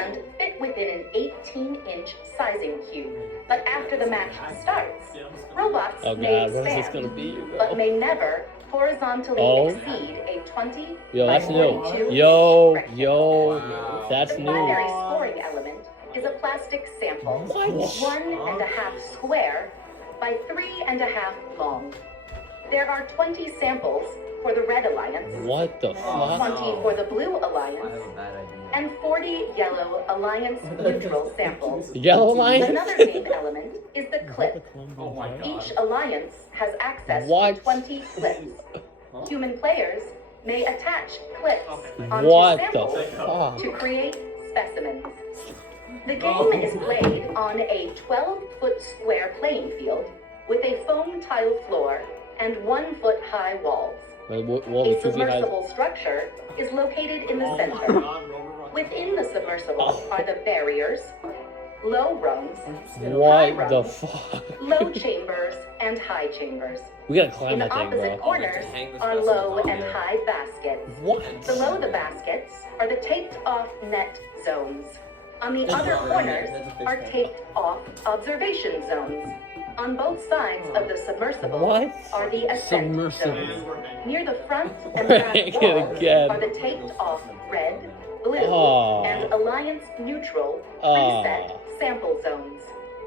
and fit within an 18-inch sizing cube. But after the match starts, robots may expand, but may never horizontally exceed a 20 by 42 rectangle. That's The new. primary scoring element is a plastic sample, 1.5 square by 3.5 long. There are 20 samples for the Red Alliance, What the fuck? 20 for the Blue Alliance, and 40 Yellow Alliance neutral samples. Yellow Alliance? Another game element is the clip. Each alliance has access to 20 clips. Human players may attach clips onto samples to create specimens. The game is played on a 12-foot square playing field with a foam tile floor and 1-foot-high walls. A submersible structure is located in the center. Within the submersible are the barriers, low rungs, high rungs, low chambers, and high chambers. We gotta climb In that thing, opposite bro. corners are low and high baskets. Below the baskets are the taped-off net zones. On the other corners are taped-off observation zones. On both sides of the submersible are the ascent zones. Near the front and back walls are the taped-off red, blue, and Alliance neutral preset sample zones.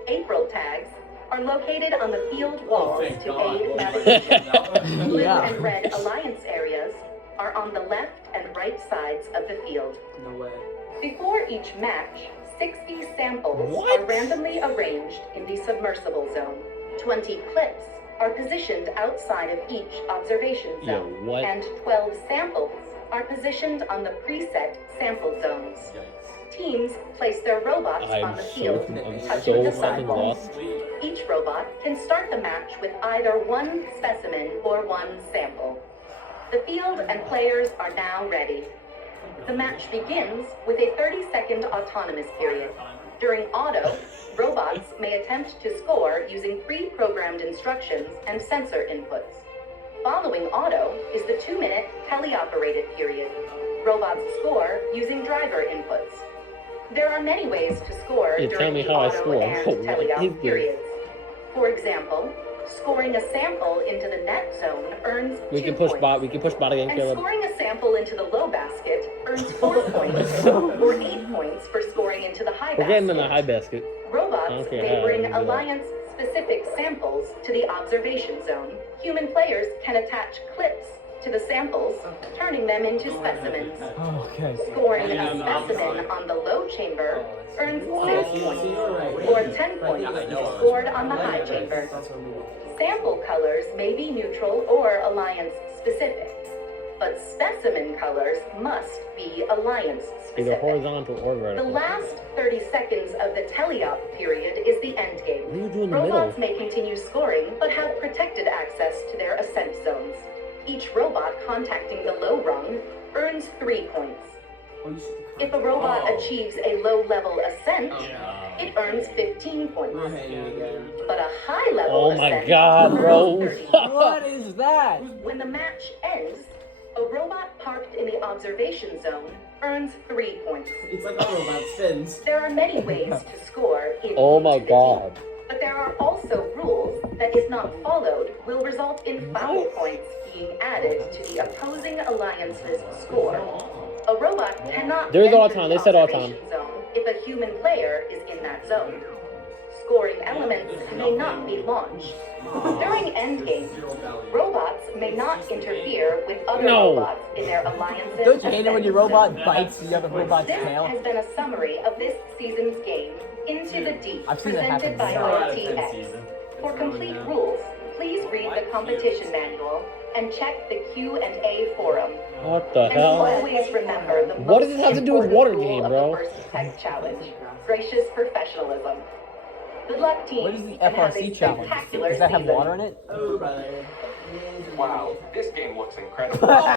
April tags are located on the field walls to aid navigation. Blue and red Alliance areas are on the left and right sides of the field. No way. Before each match, 60 samples are randomly arranged in the submersible zone. 20 clips are positioned outside of each observation zone, and 12 samples are positioned on the preset sample zones. Teams place their robots on the field, touching the sidewalls. Each robot can start the match with either one specimen or one sample. The field and players are now ready. The match begins with a 30-second autonomous period. During auto, robots may attempt to score using pre-programmed instructions and sensor inputs. Following auto is the 2-minute teleoperated period. Robots score using driver inputs. There are many ways to score during the auto and teleop periods. For example, scoring a sample into the net zone earns 2 points. We can push bot again, And scoring a sample into the low basket earns 4 points, or 8 points for scoring into the high basket. We're getting in the high basket. Robots may bring Alliance-specific samples to the observation zone. Human players can attach clips to the samples, turning them into specimens. Scoring a specimen on the low chamber earns 6 points, or 10 points if scored on the high chamber. Sample colors may be neutral or Alliance-specific, but specimen colors must be Alliance-specific. Either horizontal or vertical. The last 30 seconds of the teleop period is the end game. What do you do in the Robots middle? may continue scoring, but have protected access to their ascent zones. Each robot contacting the low rung earns 3 points. If a robot achieves a low-level ascent, it earns 15 points. But a high-level ascent earns 30 points. What is that? When the match ends, a robot parked in the observation zone earns 3 points. It's like a robot spins. There are many ways to score in each God. game, but there are also rules that, if not followed, will result in foul points being added to the opposing alliance's score. A robot cannot There's enter autonomy. the They said observation zone if a human player is in that zone. Scoring elements may not be launched. During endgame, robots may not interfere with other robots in their alliance's Don't you hate it when your robot bites the other robot's This tail? has been a summary of this season's game, Into the Deep, I've seen that presented by happen. RTX. For complete rules, please read the competition manual and check the Q&A forum. What the And hell? always remember the What does this have to do with water important game, rule bro? of the first tech challenge: gracious professionalism. Good luck, team. What is the and have a FRC challenge? spectacular Does that have season. water in it? Wow, this game looks incredible.